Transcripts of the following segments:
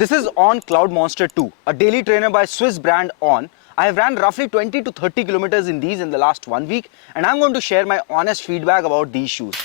This is On Cloud Monster 2, a daily trainer by Swiss brand On. I have ran roughly 20 to 30 kilometers in these in the last 1 week, and I'm going to share my honest feedback about these shoes.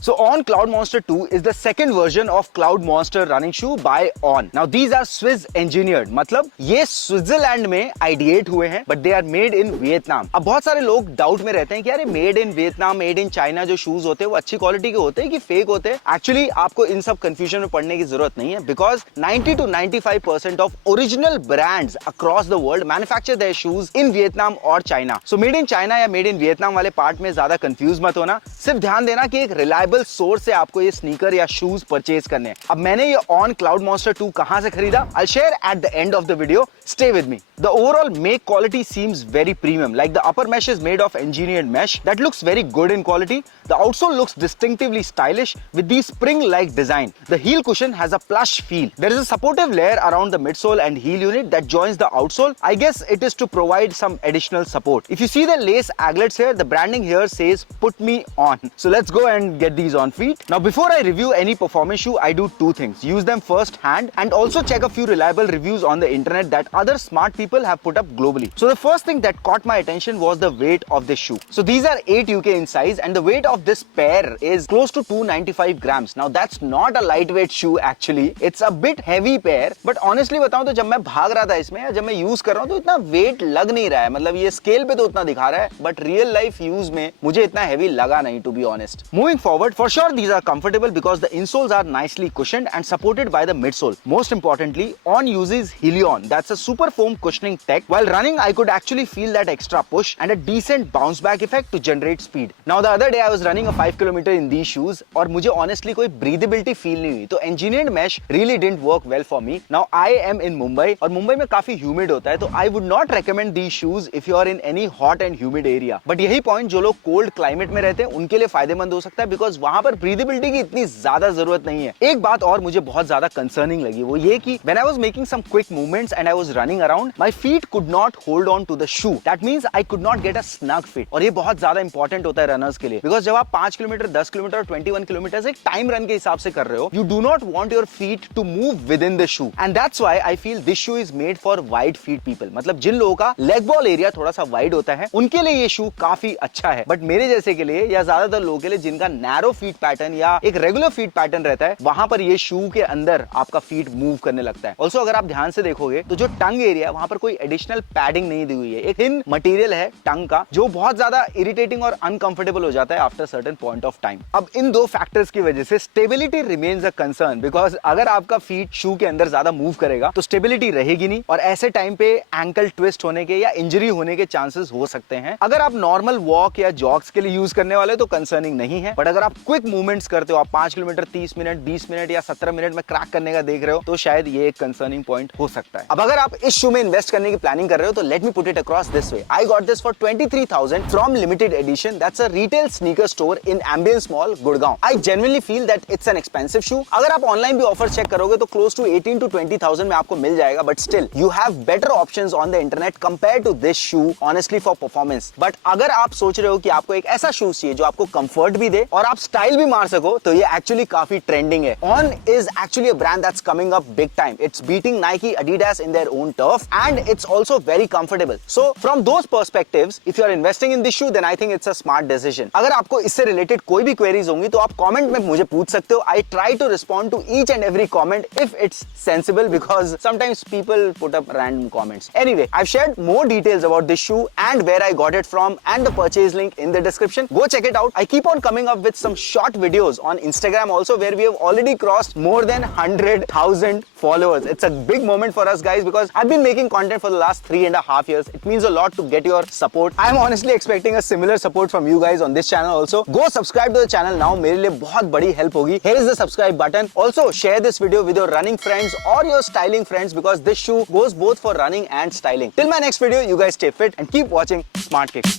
So On Cloud Monster 2 is the second version of Cloud Monster running shoe by On. Now these are Swiss engineered, मतलब ये Switzerland में ideate हुए हैं, but they are made in Vietnam. अब बहुत सारे लोग doubt में रहते हैं कि यार made in Vietnam, made in China जो शूज होते हैं वो अच्छी क्वालिटी के होते हैं कि फेक होते हैं. एक्चुअली आपको इन सब कंफ्यूजन में पड़ने की जरूरत नहीं है, because 90 to 95% of original brands across the world manufacture their shoes in Vietnam और China. So made in China या मेड इन वियतनाम वाले पार्ट में ज्यादा कंफ्यूज मत होना. सिर्फ ध्यान देना कि एक रिलायबल सोर्स से आपको ये स्नीकर या शूज परचेज करने हैं. अब मैंने ये ऑन क्लाउड मॉन्स्टर 2 कहां से खरीदा, I share at the end of the video. Stay with me. The overall make quality seems very premium. Like the upper mesh is made of engineered mesh that looks very good in quality. The outsole looks distinctively stylish with the spring-like design. The heel cushion has a plush feel. There is a supportive layer around the midsole and heel unit that joins the outsole. I guess it is to provide some additional support. If you see the lace aglets here, the branding here says "Put me on." So let's go and get these on feet. Now before I review any performance shoe, I do two things: use them first hand and also check a few reliable reviews on the internet that other smart people have put up globally. So the first thing that caught my attention was the weight of this shoe. So these are 8 UK in size and the weight of this pair is close to 295 grams. Now that's not a lightweight shoe actually. It's a bit heavy pair, but honestly बताऊं तो जब मैं भाग रहा था इसमें या जब मैं यूज कर रहा हूं तो इतना वेट लग नहीं रहा है. मतलब ये स्केल पे तो उतना दिखा रहा है, बट रियल लाइफ यूज में मुझे इतना हेवी लगा नहीं, to be honest. Moving forward, for sure these are comfortable because the insoles are nicely cushioned and supported by the midsole. Most importantly, On uses Helion. That's a super foam cushioning tech. While running, I could actually feel that extra push and a decent bounce back effect to generate speed. Now the other day I was running a 5 kilometer in these shoes और मुझे honestly कोई breathability feel नहीं हुई. तो engineered mesh really didn't work well for me. Now I am in Mumbai और मुंबई में काफी humid होता है, तो I would not recommend these shoes if you are in any hot and humid area. But यही point जो लोग cold climate में रहते हैं उनके लिए फायदेमंद हो सकता है, because वहां पर breathability की इतनी ज्यादा जरूरत नहीं है. एक बात और मुझे बहुत ज्यादा concerning लगी, वो ये कि when I was making some quick movements and I was running around, my feet could not hold on to the shoe. That means I could not get a snug fit. और ये बहुत ज्यादा important होता है runners के लिए, because जब आप 5 किलोमीटर, 10 किलोमीटर और 21 किलोमीटर एक टाइम रन के हिसाब से कर रहे हो, you do not want your feet to move within the shoe. And that's why I feel this shoe is made for wide feet people. मतलब जिन लोगों का लेग बॉल एरिया थोड़ा सा वाइड होता है उनके लिए ये शू काफी अच्छा है. बट मेरे जैसे के लिए या ज्यादातर लोगों के लिए जिनका नैरो फीट पैटर्न या एक रेगुलर फीट पैटर्न रहता है, वहां पर ये शू के अंदर आपका फीट मूव करने लगता है. ऑल्सो अगर आप ध्यान से देखोगे तो जो टंग एरिया वहां पर कोई एडिशनल पैडिंग नहीं दी हुई है. एक थिन मटेरियल है टंग का जो बहुत ज्यादा इरिटेटिंग और अनकंफर्टेबल हो जाता है after certain point of time. अब इन दो फैक्टर्स की वजह से stability remains a concern, because अगर आपका फीट शू के अंदर ज्यादा मूव करेगा तो स्टेबिलिटी रहेगी नहीं और ऐसे टाइम पे एंकल ट्विस्ट होने के या इंजरी होने के चांसेस हो सकते हैं. अगर आप नॉर्मल वॉक या जॉग्स के लिए यूज करने वाले तो कंसर्निंग नहीं है, बट अगर आप क्विक मूवमेंट्स करते हो, आप 5 किलोमीटर 30 मिनट 20 मिनट या 17 मिनट में क्रैक करने का देख रहे हो, तो शायद ये एक कंसर्निंग पॉइंट हो सकता है. अब अगर आप इस शू में इन्वेस्ट करने की प्लानिंग कर रहे हो तो let me put it across this way. I got this for 23,000 from Limited Edition. That's a retail sneaker store in Ambience Mall, Gurgaon. I genuinely feel that it's an expensive shoe. अगर आप online भी offer check करोगे तो close to 18 to 20,000 में आपको मिल जाएगा, but still you have better options on the internet compared to this shoe honestly for performance. But अगर आप सोच रहे हो कि आपको एक ऐसा शूज चाहिए जो आपको कंफर्ट भी दे और आप स्टाइल भी मार सको, तो ये एक्चुअली काफी ट्रेंडिंग है. On is actually a brand that's coming up big time. It's beating Nike, Adidas in their own turf and it's also very comfortable. So from those perspectives, if you are investing in this shoe, then I think it's a smart decision. अगर आपको इससे related कोई भी queries होंगी तो आप comment में मुझे पूछ सकते हो. I try to respond to each and every comment if it's sensible, because sometimes people put up random comments. Anyway, I've shared more details about this shoe and where I got it from and the purchase link in the description. Go check it out. I keep on coming up with some short videos on Instagram also, where we have already crossed more than 100,000 followers. It's a big moment for us guys because I've been making content for the last 3.5 years. It means a lot to get your support. I am honestly expecting a similar support from you guys on this channel also. Go subscribe to the channel now. मेरे लिए बहुत बड़ी help होगी. Here is the subscribe button. Also share this video with your running friends or your styling friends, because this shoe goes both for running and styling. Till my next video, you guys stay fit and keep watching Smart Kicks.